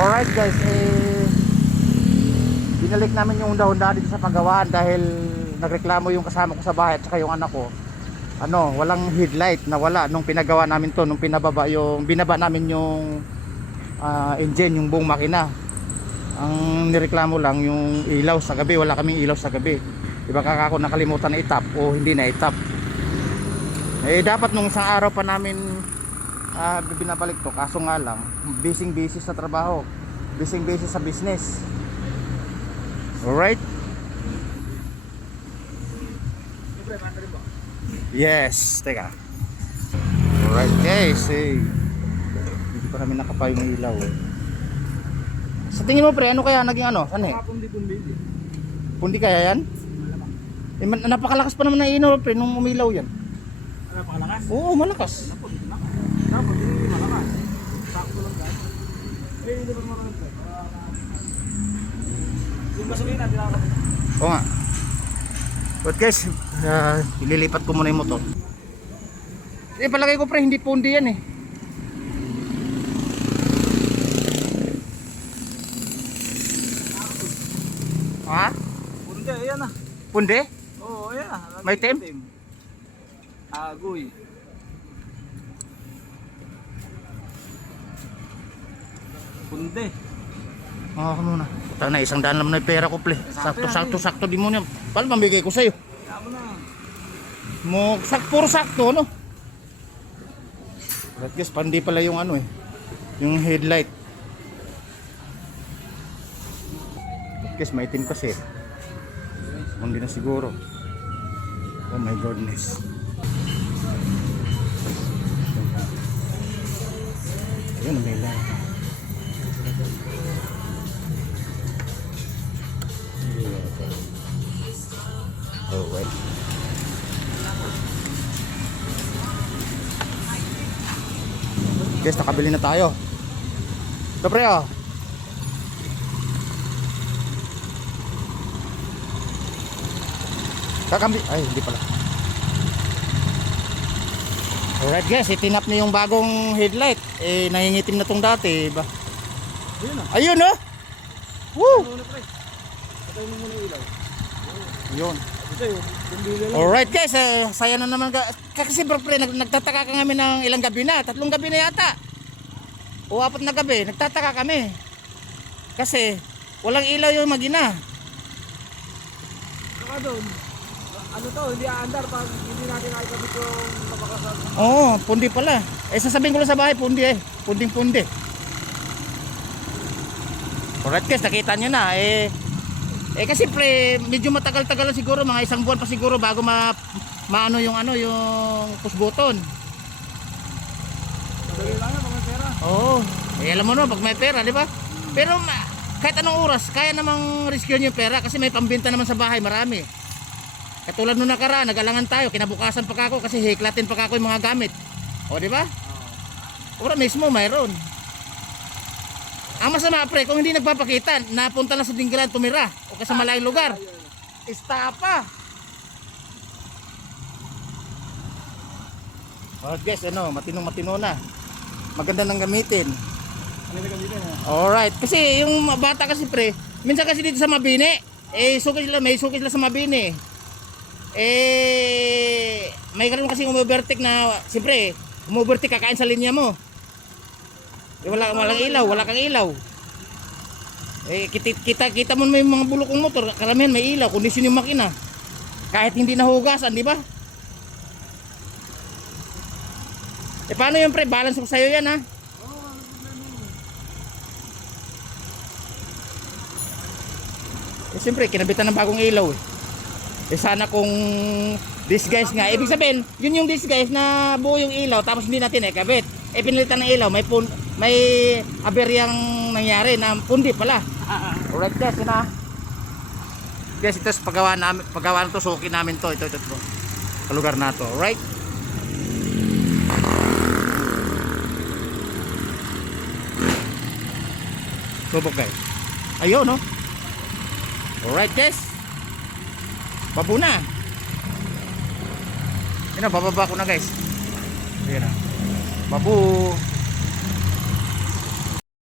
Alright guys, binalik namin yung Honda dito sa paggawahan dahil nagreklamo yung kasama ko sa bahay at saka yung anak ko. Walang headlight, nawala nung pinagawa namin to, nung binaba namin yung engine, yung buong makina. Ang nireklamo lang yung ilaw sa gabi, wala kaming ilaw sa gabi. Iba ako nakalimutan na itap o hindi na itap. Dapat nung isang araw pa namin binabalik to, kaso nga lang busy sa trabaho, busy sa business. Alright, yes, teka. Alright guys, hindi pa namin nakapay yung ilaw Sa tingin mo pre, ano kaya naging ano eh? Pundi kaya yan? Napakalakas pa naman ng ilaw pre nung umilaw yan. Napakalakas? Oo, malakas. Dapat hindi malakas. Sakto lang guys. Hindi ba malakas? Yung gasolina, tinakapit. Oo nga. But guys, ililipat ko muna yung motor. Palagay ko pre, hindi pundi yan eh. Ha? Pundi, ayan na. Pundi? Oo, ayan na. May itim? Agoy. Pundi. Ako muna. Puta na, 100 naman na yung pera ko, ple. Sakto di mo niya. Paano pambigay ko sa'yo? Kaya mo na. Puro sakto, no? But guys, pandi pala yung yung headlight. But guys, maitim kasi. Hindi na siguro. Oh my goodness. Ayun, may light. Oh, wait. Guys, nakabili na tayo. Ito pre, oh. Ay, hindi pala. Alright guys, itinap na yung bagong headlight. Nangingitim na tong dati, ba? Ayun na. Ayun, oh. Woo! Patay mo muna yung ilaw. Yun. Kasi yung bila lang. Alright guys, saya na naman kasi bro pre, nagtataka kami ng ilang gabi na, 3 gabi na yata o 4 na gabi, nagtataka kami kasi walang ilaw yung magina. Saka doon, ano to, hindi aandar pag hindi natin nakikabit yung kapakasan. Oo, pundi pala. Sasabihin ko lang sa bahay, pundi pundi. Alright guys, nakita nyo na kasi pre, medyo matagal-tagal lang siguro, mga 1 buwan pa siguro bago maano yung push button. Madali lang yan, mga pera. Oo, alam mo no, pag may pera, di ba? Pero kahit anong oras, kaya namang rescue yung pera kasi may pambenta naman sa bahay, marami. Katulad nung nakaraan, nag-alangan tayo, kinabukasan pa ako kasi hiklatin pa ako yung mga gamit. O, di ba? Ora mismo, mayroon. Ang masama pre, kung hindi nagpapakita, napunta lang sa Dinggalan tumira o sa malayong lugar. Istapa. Alright guys, matino na. Maganda nang gamitin. Ano na gamitin ha? Alright, kasi yung bata kasi pre, minsan kasi dito sa Mabini, may sukis sila sa Mabini. May karoon kasi umovertake na, siyempre, umovertake kakain sa linya mo. Wala kang ilaw. Kita mo may mga bulok ng motor, karamihan may ilaw, kondisyon yung makina. Kahit hindi nahugasan, di ba? Paano yun pre? Balance ko sa'yo yan ha. Siyempre, kinabitan ng bagong ilaw sana kung disguise nga. Ibig sabihin, yun yung disguise na buo yung ilaw tapos hindi natin ikabit. Pinilitan ng ilaw, may aberyang nangyari na pundi pala. Alright guys, yun na. Guys, ito sa paggawa na to, suki namin to. Ito. Sa lugar na to, alright? Subok guys. Ayun, no? Alright guys. Babo na. Yan na, bababa ko na guys. Yan na. Babo.